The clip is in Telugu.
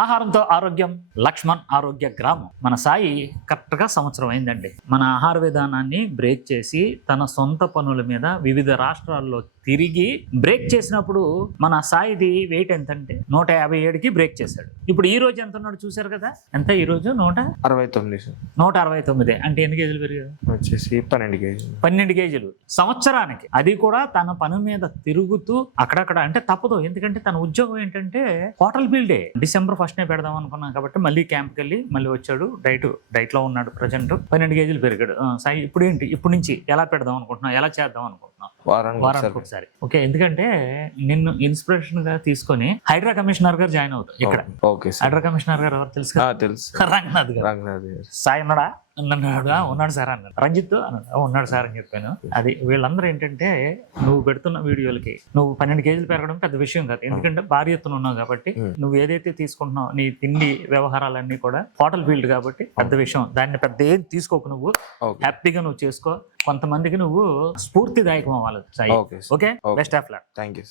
ఆహారంతో ఆరోగ్యం, లక్ష్మణ్ ఆరోగ్య గ్రామం. మన సాయి కరెక్ట్గా సంవత్సరం అయిందండి. మన ఆహార విధానాన్ని బ్రేక్ చేసి తన సొంత పనుల మీద వివిధ రాష్ట్రాల్లో తిరిగి బ్రేక్ చేసినప్పుడు మన సాయిది వెయిట్ ఎంత అంటే 157కి బ్రేక్ చేశాడు. ఇప్పుడు ఈ రోజు ఎంత ఉన్నాడు చూసారు కదా. ఎంత ఈ రోజు? 169 సార్. 169 అంటే ఎన్ని కేజీలు పెరిగారు? వచ్చేసి 12 కేజీలు. 12 కేజీలు సంవత్సరానికి. అది కూడా తన పని మీద తిరుగుతూ అక్కడక్కడ. అంటే తప్పదు, ఎందుకంటే తన ఉద్యోగం ఏంటంటే హోటల్ ఫీల్డే. డిసెంబర్ 1st పెడదాం అనుకున్నాం కాబట్టి మళ్ళీ క్యాంప్కి వెళ్ళి మళ్ళీ వచ్చాడు. డైట్ లో ఉన్నాడు. ప్రజెంట్ 12 కేజీలు పెరిగాడు. సాయి ఇప్పుడు ఏంటి, ఇప్పుడు నుంచి ఎలా పెడదాం అనుకుంటున్నాం, ఎలా చేద్దాం అనుకుంటున్నాం? వారానికి ఒకసారి. ఓకే, ఎందుకంటే నిన్ను ఇన్స్పిరేషన్ గా తీసుకొని హైడ్రా కమిషనర్ గారు జాయిన్ అవుతారు ఇక్కడ. హైడ్రా కమిషనర్ గారు ఎవరు తెలుసు? రంగనాథ్ గారు. సాయి ఉన్నాడా? ఉన్నాడు సార్ అన్నాడు. రంజిత్ అన్నాడు. ఉన్నాడు సార్ అని చెప్పాను. అది వీళ్ళందరూ ఏంటంటే నువ్వు పెడుతున్న వీడియోలకి నువ్వు 12 కేజీలు పెరగడం పెద్ద విషయం కాదు, ఎందుకంటే భారీ ఎత్తున ఉన్నావు కాబట్టి. నువ్వు ఏదైతే తీసుకుంటున్నావు నీ తిండి వ్యవహారాలన్నీ కూడా హోటల్ ఫీల్డ్ కాబట్టి పెద్ద విషయం. దాన్ని పెద్ద ఏం తీసుకోకు, నువ్వు హ్యాపీగా నువ్వు చేసుకో. కొంతమందికి నువ్వు స్ఫూర్తిదాయకం అవ్వాలి. Okay, best of luck. Thank you.